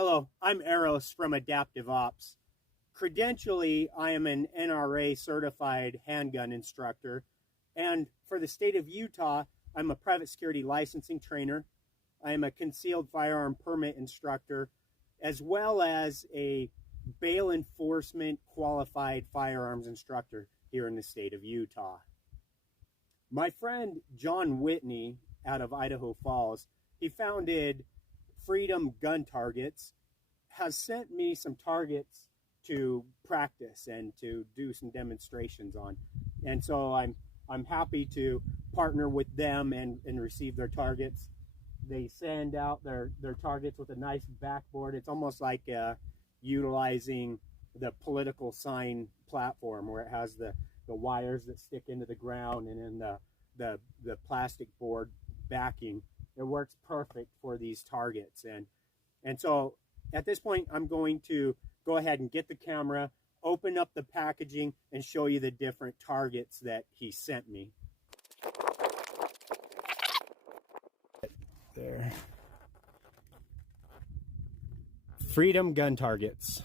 Hello, I'm Eros from Adaptive Ops. Credentially, I am an NRA certified handgun instructor, and for the state of Utah, I'm a private security licensing trainer. I am a concealed firearm permit instructor, as well as a bail enforcement qualified firearms instructor here in the state of Utah. My friend John Whitney out of Idaho Falls, he founded Freedom Gun Targets, has sent me some targets to practice and to do some demonstrations on. And so I'm happy to partner with them and receive their targets. They send out their targets with a nice backboard. It's almost like utilizing the political sign platform where it has the wires that stick into the ground and then the plastic board backing. It works perfect for these targets. And so at this point, I'm going to go ahead and get the camera, open up the packaging, and show you the different targets that he sent me. There. Freedom Gun Targets.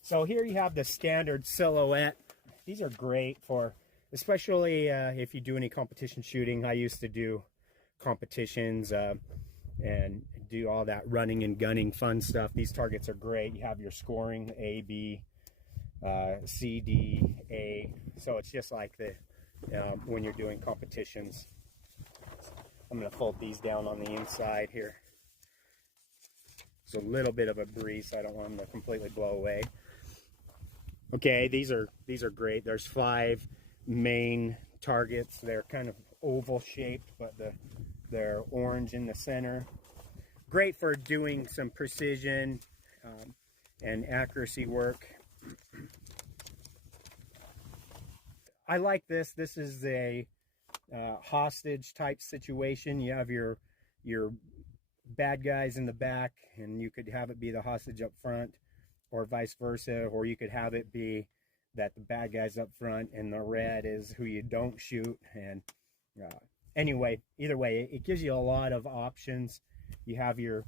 So here you have the standard silhouette. These are great for, especially if you do any competition shooting. I used to do competitions and do all that running and gunning fun stuff. These targets are great. You have your scoring A, B, C, D, A. So it's just like the when you're doing competitions. I'm going to fold these down on the inside here. It's a little bit of a breeze, so I don't want them to completely blow away. Okay, these are great. There's 5 main targets. They're kind of oval shaped, but they're orange in the center. Great for doing some precision and accuracy work. I like this. This is a hostage type situation. You have your bad guys in the back, and you could have it be the hostage up front, or vice versa, or you could have it be that the bad guys up front and the red is who you don't shoot. And anyway, either way, it gives you a lot of options. You have your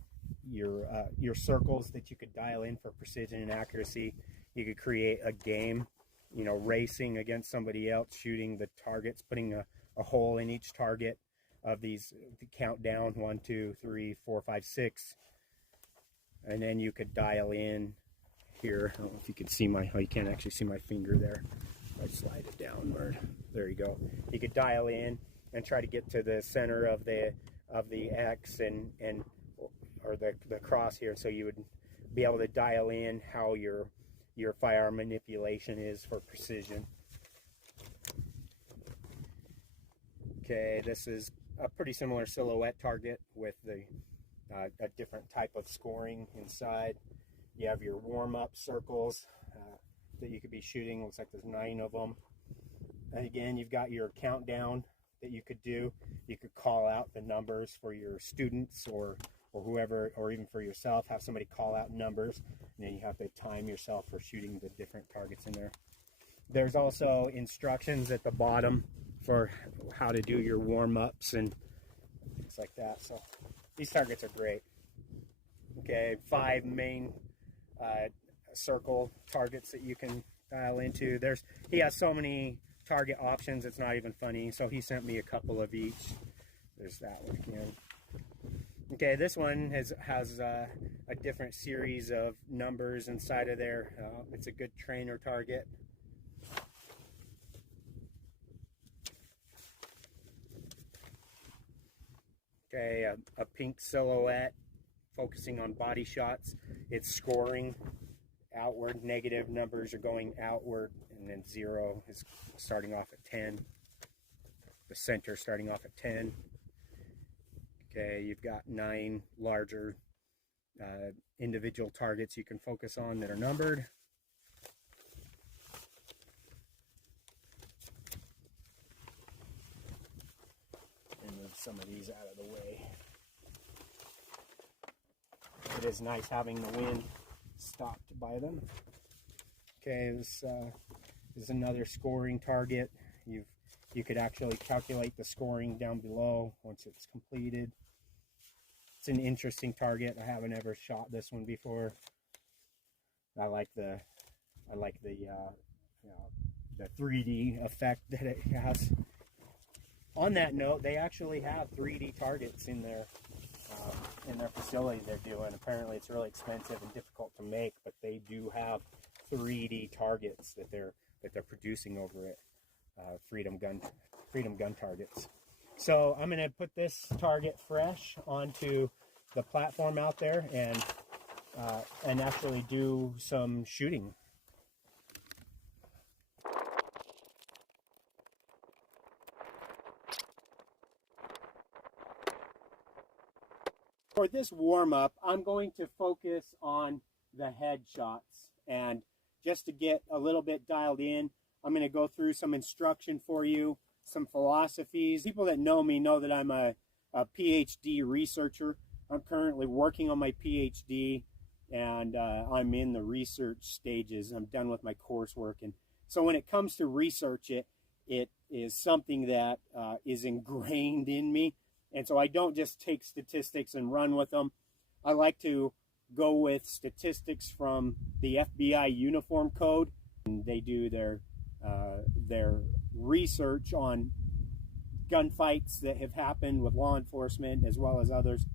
circles that you could dial in for precision and accuracy. You could create a game, you know, racing against somebody else, shooting the targets, putting a hole in each target of these, the countdown 1, 2, 3, 4, 5, 6, and then you could dial in here. I don't know if you can see oh, you can't actually see my finger there. I slide it downward. There you go. You could dial in and try to get to the center of the X or the cross here, so you would be able to dial in how your firearm manipulation is for precision. Okay, this is a pretty similar silhouette target with a different type of scoring inside. You have your warm-up circles that you could be shooting. Looks like there's 9 of them. And again, you've got your countdown that you could do. You could call out the numbers for your students or whoever, or even for yourself, have somebody call out numbers, and then you have to time yourself for shooting the different targets in there. There's also instructions at the bottom for how to do your warm-ups and things like that. So these targets are great. Okay, 5 main circle targets that you can dial into. He has so many target options, it's not even funny. So he sent me a couple of each. There's that one again. Okay, this one has a different series of numbers inside of there. It's a good trainer target. Okay, a pink silhouette focusing on body shots. It's scoring outward. Negative numbers are going outward, and then 0 is starting off at 10. The center starting off at 10. Okay, you've got 9 larger individual targets you can focus on that are numbered. And move some of these out of the way. It is nice having the wind stopped by them. Okay, this is another scoring target. You could actually calculate the scoring down below once it's completed. It's an interesting target. I haven't ever shot this one before. I like the you know, the 3D effect that it has. On that note, they actually have 3D targets in their facility they're doing. Apparently, it's really expensive and difficult to make, but they do have 3D targets that they're producing over at Freedom Gun Targets. So I'm going to put this target fresh onto the platform out there and actually do some shooting. For this warm-up, I'm going to focus on the headshots, and just to get a little bit dialed in, I'm going to go through some instruction for you, some philosophies. People that know me know that I'm a PhD researcher. I'm currently working on my PhD, and I'm in the research stages. I'm done with my coursework, and so when it comes to research, it is something that is ingrained in me. And so I don't just take statistics and run with them. I like to go with statistics from the FBI Uniform Code. And they do their research on gunfights that have happened with law enforcement as well as others.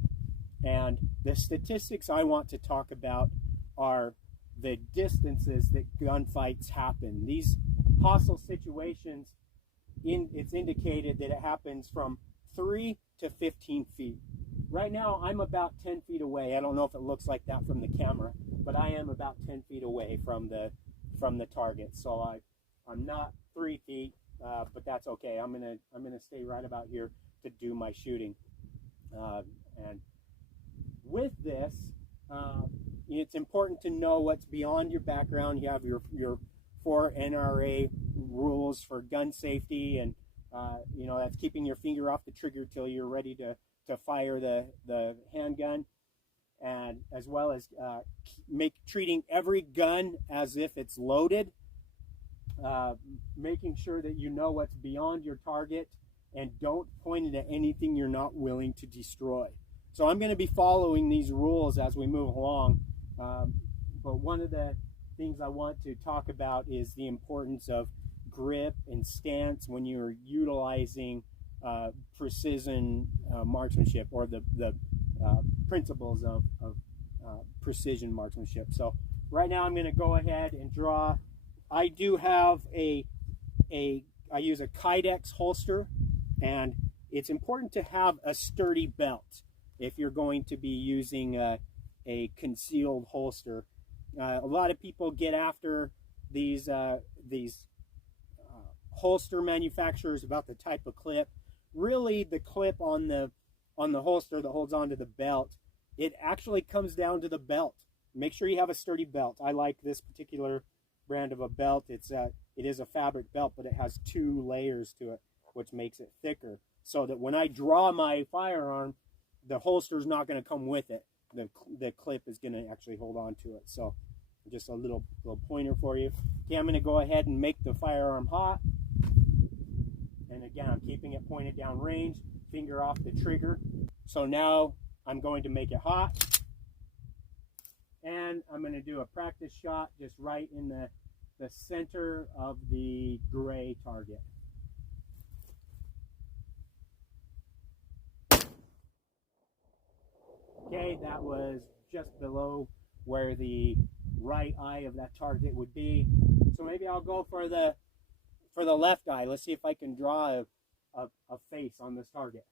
And the statistics I want to talk about are the distances that gunfights happen. These hostile situations, it's indicated that it happens from 3 to 15 feet. Right now, I'm about 10 feet away. I don't know if it looks like that from the camera, but I am about 10 feet away from the target. So I'm not 3 feet, but that's okay. I'm gonna stay right about here to do my shooting. And with this, it's important to know what's beyond your background. You have your 4 NRA rules for gun safety, and that's keeping your finger off the trigger till you're ready to fire the handgun, and as well as treating every gun as if it's loaded, making sure that you know what's beyond your target, and don't point it at anything you're not willing to destroy. So I'm going to be following these rules as we move along, but one of the things I want to talk about is the importance of grip and stance when you're utilizing precision marksmanship, or the principles of precision marksmanship. So right now I'm going to go ahead and draw. I do have I use a Kydex holster, and it's important to have a sturdy belt if you're going to be using a concealed holster. A lot of people get after these holster manufacturers about the type of clip. Really, the clip on the holster that holds onto the belt, it actually comes down to the belt. Make sure you have a sturdy belt. I like this particular brand of a belt. It is a fabric belt, but it has 2 layers to it, which makes it thicker, so that when I draw my firearm, the holster is not going to come with it. The clip is going to actually hold on to it. So just a little pointer for you. Okay, I'm going to go ahead and make the firearm hot. And again, I'm keeping it pointed down range, finger off the trigger. So now I'm going to make it hot. And I'm going to do a practice shot just right in the center of the gray target. Okay, that was just below where the right eye of that target would be. So maybe I'll go for the left eye. Let's see if I can draw a face on this target.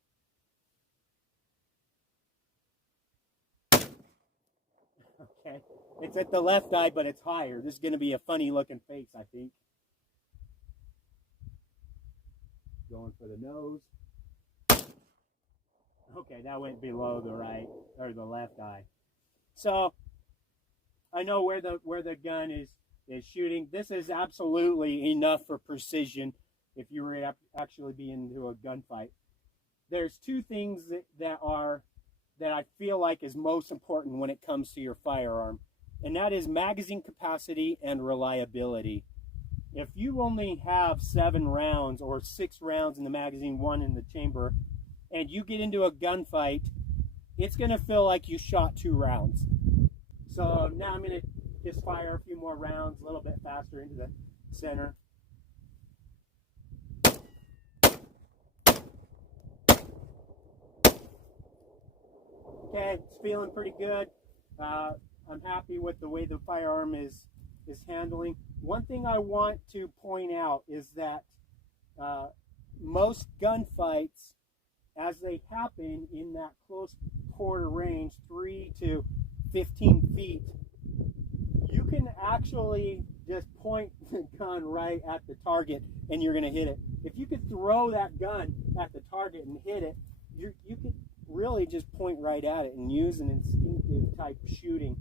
Okay, it's at the left eye, but it's higher. This is going to be a funny looking face, I think. Going for the nose. Okay, that went below the right or the left eye. So I know where the gun is shooting. This is absolutely enough for precision if you were to actually be into a gunfight. There's 2 things that I feel like is most important when it comes to your firearm, and that is magazine capacity and reliability. If you only have 7 rounds or 6 rounds in the magazine, 1 in the chamber, and you get into a gunfight, it's going to feel like you shot 2 rounds. So now I'm going to just fire a few more rounds a little bit faster into the center. Okay, it's feeling pretty good. I'm happy with the way the firearm is handling. One thing I want to point out is that most gunfights, as they happen in that close quarter range, 3 to 15 feet, you can actually just point the gun right at the target and you're going to hit it. If you could throw that gun at the target and hit it, you could really just point right at it and use an instinctive type shooting.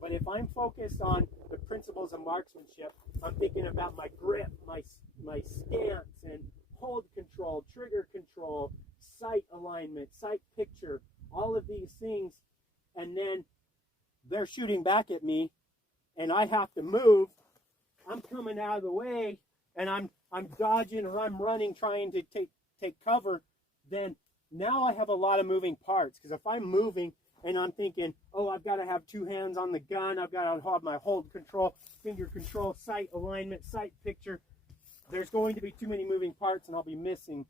But if I'm focused on the principles of marksmanship, I'm thinking about my grip, my stance, and hold control, trigger control, sight alignment, sight picture, all of these things, and then they're shooting back at me, and I have to move. I'm coming out of the way, and I'm dodging or I'm running, trying to take cover. Then now I have a lot of moving parts, because if I'm moving and I'm thinking, oh, I've got to have 2 hands on the gun, I've got to have my hold control, finger control, sight alignment, sight picture, there's going to be too many moving parts and I'll be missing.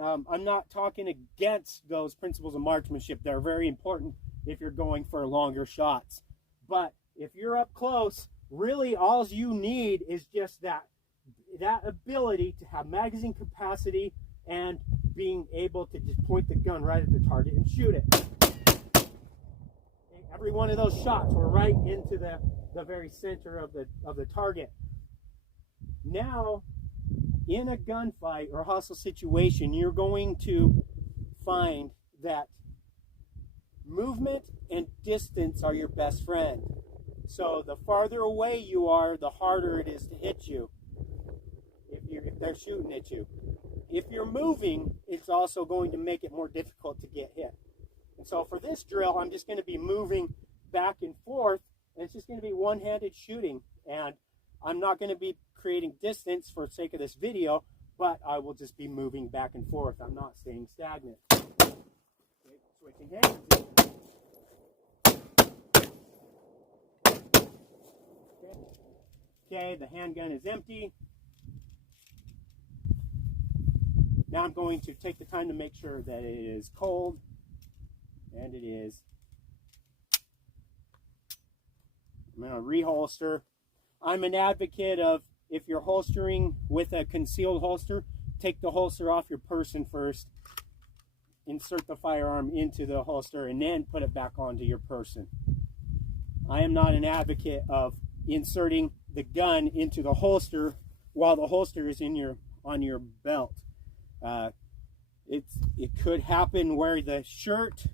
I'm not talking against those principles of marksmanship. They're very important if you're going for longer shots. But if you're up close, really all you need is just that ability to have magazine capacity and being able to just point the gun right at the target and shoot it. Every one of those shots were right into the very center of the target. Now, in a gunfight or hostile situation, you're going to find that movement and distance are your best friend. So the farther away you are, the harder it is to hit you if they're shooting at you. If you're moving, it's also going to make it more difficult to get hit. And so for this drill, I'm just going to be moving back and forth, and it's just going to be one-handed shooting. And I'm not going to be creating distance for the sake of this video, but I will just be moving back and forth. I'm not staying stagnant. Okay, switching hands. Okay, the handgun is empty. Now I'm going to take the time to make sure that it is cold, and it is. I'm going to reholster. I'm an advocate of, if you're holstering with a concealed holster, take the holster off your person first, insert the firearm into the holster, and then put it back onto your person. I am not an advocate of inserting the gun into the holster while the holster is on your belt. It could happen where your shirt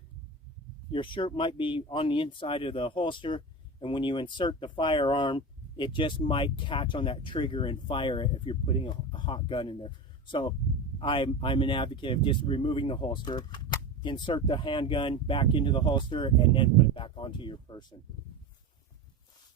might be on the inside of the holster, and when you insert the firearm, it just might catch on that trigger and fire it if you're putting a hot gun in there. So I'm an advocate of just removing the holster, insert the handgun back into the holster, and then put it back onto your person.